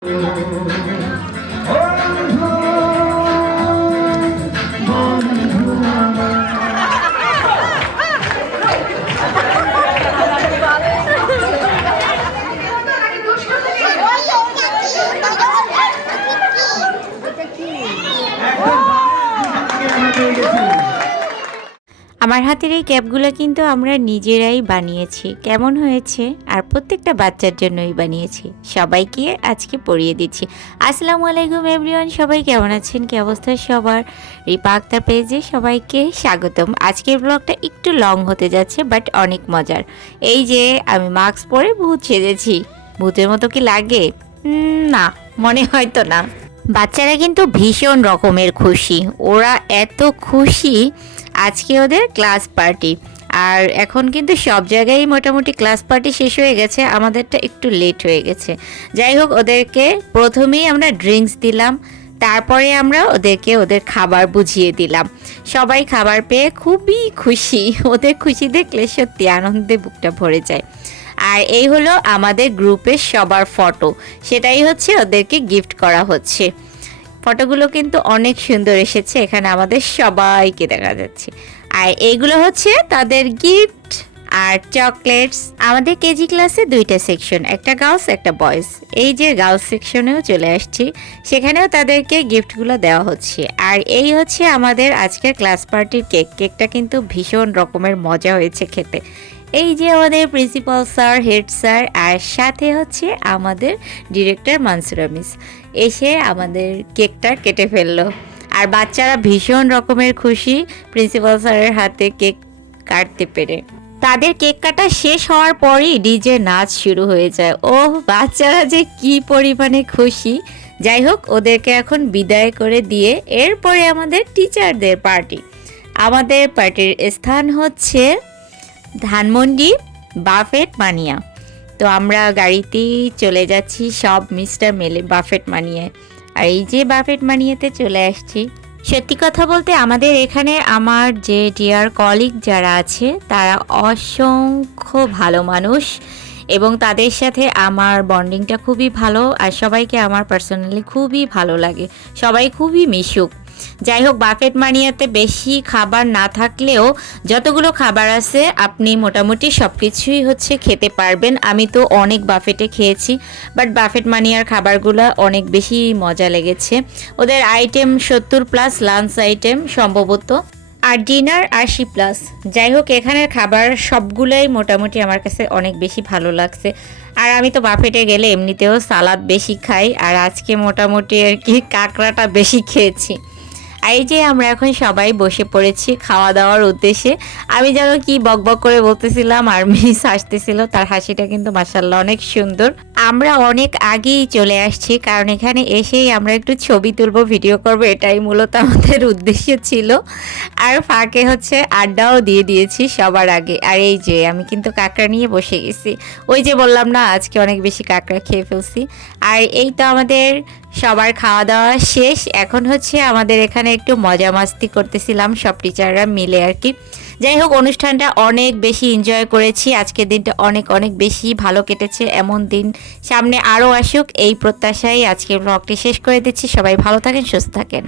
আমার হাতের এই ক্যাপগুলো কিন্তু আমরা নিজেরাই বানিয়েছি। কেমন হয়েছে? আর প্রত্যেকটা বাচ্চার জন্যই বানিয়েছি। সবাইকে আজকে পরিয়ে দিচ্ছি। আসসালামু আলাইকুম এভরিওয়ান, সবাই কেমন আছেন? কি অবস্থা সবার? রিপা আক্তার পেজে সবাইকে স্বাগতম। আজকের ব্লগটা একটু লং হতে যাচ্ছে, বাট অনেক মজার। এই যে আমি মাস্ক পরে ভূত সেজেছি। ভূতের মতো কি লাগে? না, মনে হয়তো না। বাচ্চারা কিন্তু ভীষণ রকমের খুশি। ওরা এত খুশি, আজকে ওদের ক্লাস পার্টি। আর এখন কিন্তু সব জায়গায় মোটামুটি ক্লাস পার্টি শেষ হয়ে গেছে, আমাদেরটা একটু লেট হয়ে গেছে। যাই হোক, ওদেরকে প্রথমেই আমরা ড্রিঙ্কস দিলাম, তারপরে আমরা ওদেরকে ওদের খাবার বুঝিয়ে দিলাম। সবাই খাবার পেয়ে খুবই খুশি। ওদের খুশি দেখলে সত্যি আনন্দে বুকটা ভরে যায়। আর এই হলো আমাদের গ্রুপের সবার ফটো, সেটাই হচ্ছে ওদেরকে গিফট করা হচ্ছে। ফটোগুলো কিন্তু অনেক সুন্দর এসেছে, এখানে আমাদের সবাইকে দেখা যাচ্ছে। আর এইগুলো হচ্ছে তাদের গিফট আর চকলেটস। আমাদের কেজি ক্লাসে দুইটা সেকশন, একটা গার্লস একটা বয়েজ। এই যে গার্লস সেকশনেও চলে আসছি, সেখানেও তাদেরকে গিফটগুলো দেওয়া হচ্ছে। আর এই হচ্ছে আমাদের আজকের ক্লাস পার্টির কেক। কেকটা কিন্তু ভীষণ রকমের মজা হয়েছে খেতে। এই যে আমাদের প্রিন্সিপাল স্যার, হেড স্যার, আর সাথে হচ্ছে আমাদের ডিরেক্টর মানসুরা মিস এসে আমাদের কেকটা কেটে ফেললো। আর বাচ্চারা ভীষণ রকমের খুশি প্রিন্সিপাল স্যারের হাতে কেক কাটতে পেরে। তাদের কেক কাটা শেষ হওয়ার পরই ডিজে নাচ শুরু হয়ে যায়। ওহ, বাচ্চারা যে কি পরিমাণে খুশি। যাই হোক, ওদেরকে এখন বিদায় করে দিয়ে এরপরে আমাদের টিচারদের পার্টি। আমাদের পার্টির স্থান হচ্ছে ধানমন্ডি বাফেট মানিয়া। তো আমরা গাড়িতেই চলে যাচ্ছি সব মিস্টার মেলে বাফেট মানিয়ে। আর এই যে বাফেট মানিয়েতে চলে আসছি। সত্যি কথা বলতে আমাদের এখানে আমার যে ডিয়ার কলিগ যারা আছে তারা অসংখ্য ভালো মানুষ, এবং তাদের সাথে আমার বন্ডিংটা খুবই ভালো। আর সবাইকে আমার পার্সোনালি খুবই ভালো লাগে, সবাই খুবই মিশুক। যাই হোক, বাফেট মানিয়াতে বেশি খাবার না থাকলেও যতগুলো খাবার আছে আপনি মোটামুটি সব কিছুই হচ্ছে খেতে পারবেন। আমি তো অনেক বাফেটে খেয়েছি, বাট বাফেট মানিয়ার খাবারগুলো অনেক বেশি মজা লেগেছে। ওদের আইটেম 70+, লাঞ্চ আইটেম সম্ভবত, আর ডিনার 80+। যাই হোক, এখানের খাবার সবগুলোই মোটামুটি আমার কাছে অনেক বেশি ভালো লাগছে। আর আমি তো বাফেটে গেলে এমনিতেও সালাদ বেশি খাই, আর আজকে মোটামুটি আর কি কাঁকড়াটা বেশি খেয়েছি। এই যে আমরা এখন সবাই বসে পড়েছি খাওয়া দাওয়ার উদ্দেশ্যে। আমি যেন কি বকবক করে বলতেছিলাম, আর মিস হাসতেছিল। তার হাসিটা কিন্তু মাশাআল্লাহ অনেক সুন্দর। আমরা অনেক আগেই চলে আসছি, কারণ এখানে এসেই আমরা একটু ছবি তুলবো, ভিডিও করবো, এটাই মূলত আমাদের উদ্দেশ্য ছিল। আর ফাঁকে হচ্ছে আড্ডাও দিয়ে দিয়েছি সবার আগে। আর এই যে আমি কিন্তু কাঁকড়া নিয়ে বসে গেছি। ওই যে বললাম না, আজকে অনেক বেশি কাঁকড়া খেয়ে ফেলছি। আর এই তো আমাদের সবার খাওয়া দাওয়া শেষ। এখন হচ্ছে আমাদের এখানে একটু মজা মাস্তি করতেছিলাম সব টিচাররা মিলে আর কি। যাই হোক, অনুষ্ঠানটা অনেক বেশি এনজয় করেছি। আজকের দিনটা অনেক অনেক বেশি ভালো কেটেছে। এমন দিন সামনে আরও আসুক, এই প্রত্যাশায় আজকের ব্লগটি শেষ করে দিচ্ছি। সবাই ভালো থাকেন, সুস্থ থাকেন।